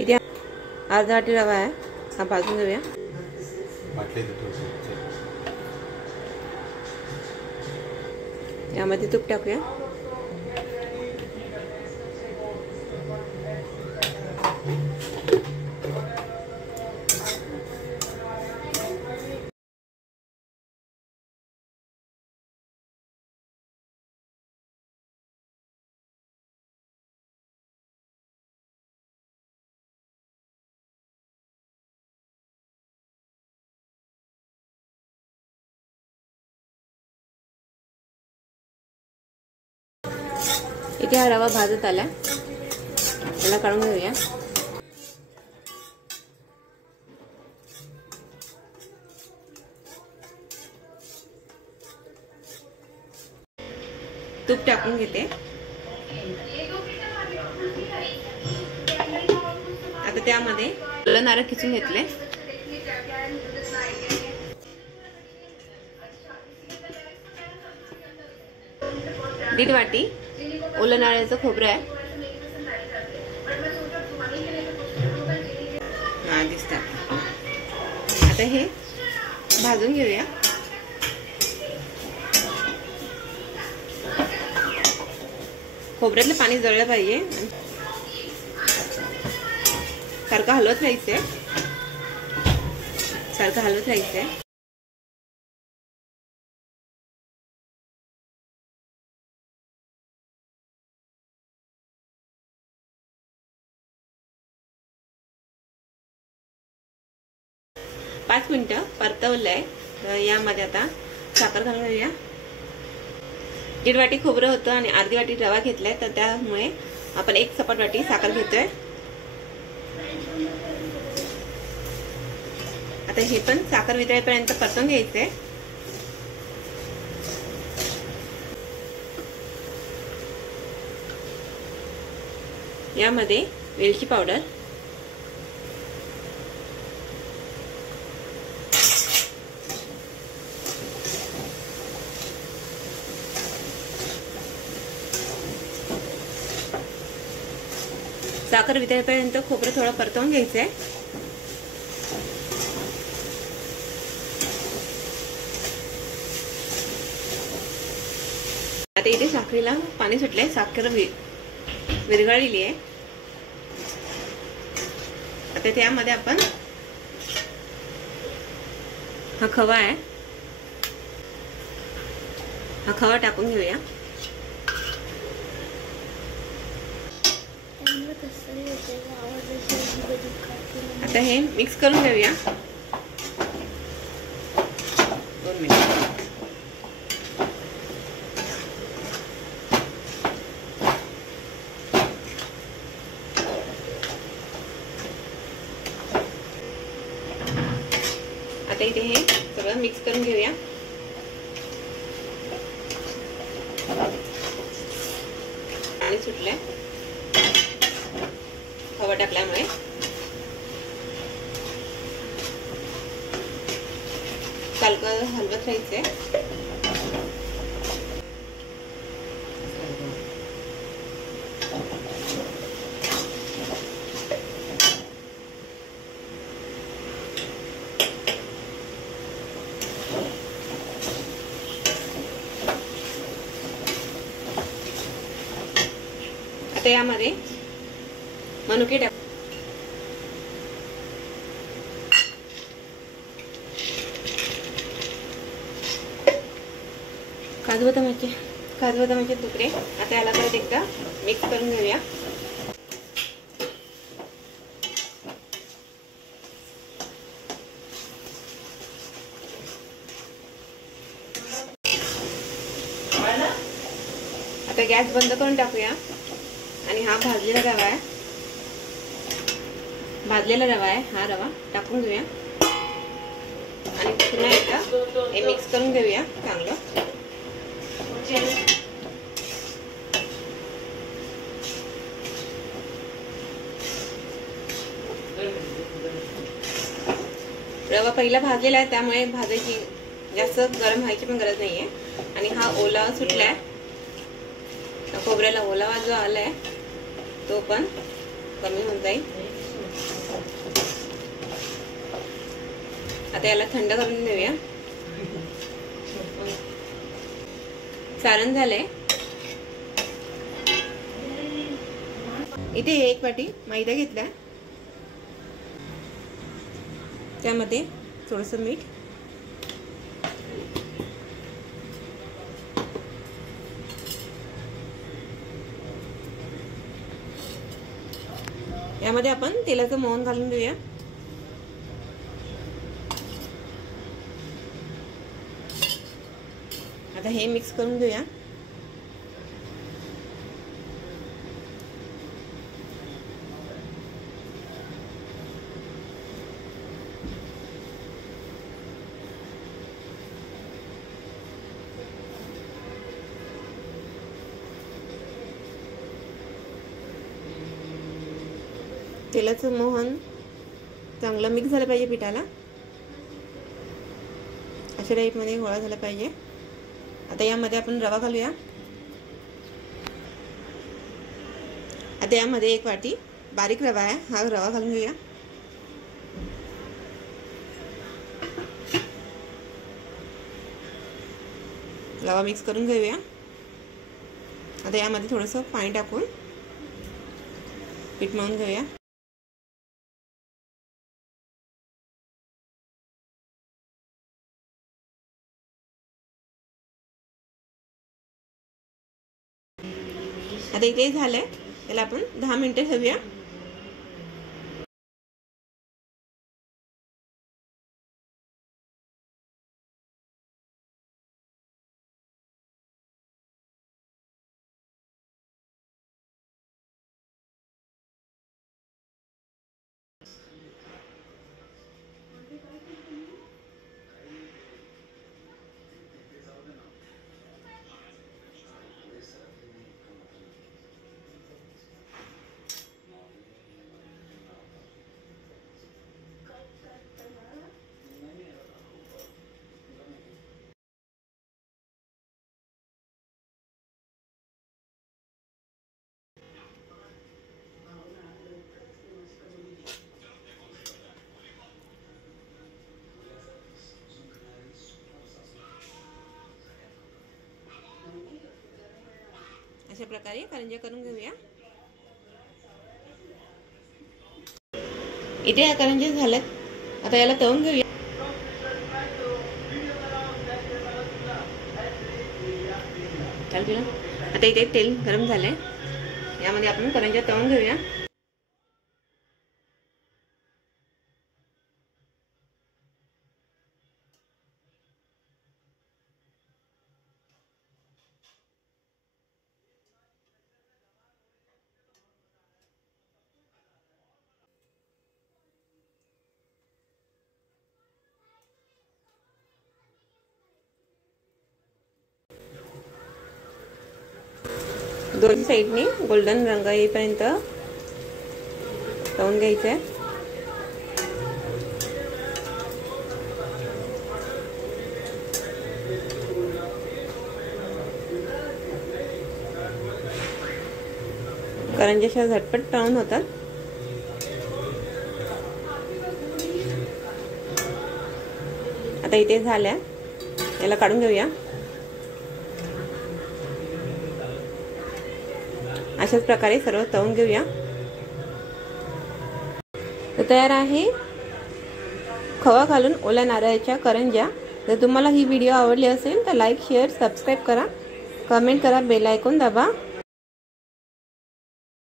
इथे अर्धा वाटी रवा आहे, हा भाजून घेऊया। यामध्ये तूप टाकूया। इथे हा रवा भाजत आला, त्याला काढून घेऊया। तूप टाकून घेते। आता त्यामध्ये ओलं नारळ खिसून घेतले, दीड वाटी ओलं नारळाचं खोबरं आहे, हा दिसतात। आता हे भाजून घेऊया। खोबऱ्यातलं पाणी जळलं पाहिजे, सारखं हलवत राहायचंय, सारखं हलवत राहायचंय। पाच मिनिटं परतवलंय, तर यामध्ये आता साखर घालून घेऊया। दीड वाटी खोबरं होतं आणि अर्धी वाटी रवा घेतलाय, तर त्यामुळे आपण एक चपाट वाटी साखर घेतोय। आता हे पण साखर वितळेपर्यंत परतून घ्यायचंय। यामध्ये वेलची पावडर, साखर वितळेपर्यंत खोबरं थोडं परतवून घ्यायचंय। आता इथे साखरेला पाणी सुटलंय, साखर विरघळलेली आहे। आता त्यामध्ये आपण हा खवा आहे, हा खवा टाकून घेऊया। आता हे मिक्स करून घेऊया 2 मिनिट। आता इथे हे सगळं मिक्स करून घेऊया। पाणी सुटलंय खवा टाकल्यामुळे। सारखं हलवत राहायचंय। आता यामध्ये मनुके टाक, काजू बदामाचे तुकडे। आता याला परत एकदा मिक्स करून घेऊया। आता गॅस बंद करून टाकूया आणि हा भाजलेला रवा आहे, हा रवा टाकून घेऊया आणि पुन्हा एकदा हे मिक्स करून घेऊया चांगलं। रवा पहिला भाजलेला आहे, त्यामुळे भाजायची जास्त गरम व्हायची पण गरज नाहीये। आणि हा ओलावा सुटलाय, खोबऱ्याला ओलावा जो आलाय तो पण कमी होऊन जाईल। आता याला थंड करून देऊया। सारण झालंय। इथे 1 वाटी मैदा घेतलाय, त्यामध्ये थोडंसं मीठ, यामध्ये आपण तेलाचं मोहन घालून घेऊया। आता हे मिक्स करून घेऊया। तेलाचं मोहन चांगलं मिक्स झालं पाहिजे पिठाला, अशा टाईपमध्ये गोळा झाला पाहिजे। आता यामध्ये आपण रवा घालूया। आता यामध्ये 1 वाटी बारीक रवा आहे, हा रवा घालून घेऊया। रवा मिक्स करून घेऊया। आता यामध्ये थोडंसं पाणी टाकून पीठ मळून घेऊया। आता इथे झालंय, त्याला आपण 10 मिनिटे ठेवूया। अशा प्रकारे करंज्या करून घेऊया। इथे या करंज्या झाल्यात, आता याला तळून घेऊया। आता इथे तेल गरम झालंय, यामध्ये आपण करंज्या तळून घेऊया। दोन्ही साइडनी गोल्डन रंग येईपर्यंत तळून घ्यायचं आहे। करंज्या झटपट तळून होतात। आता इथे झाल्या, याला काढून घेऊया। अशाच प्रकारे सर्व तळून घेऊया। तर तयार आहे खवा घालून ओल्या नारळाच्या करंज्या। जर तुम्हाला ही व्हिडिओ आवडली असेल तर लाईक, शेअर, सबस्क्राईब करा, कमेंट करा, बेल आयकॉन दाबा।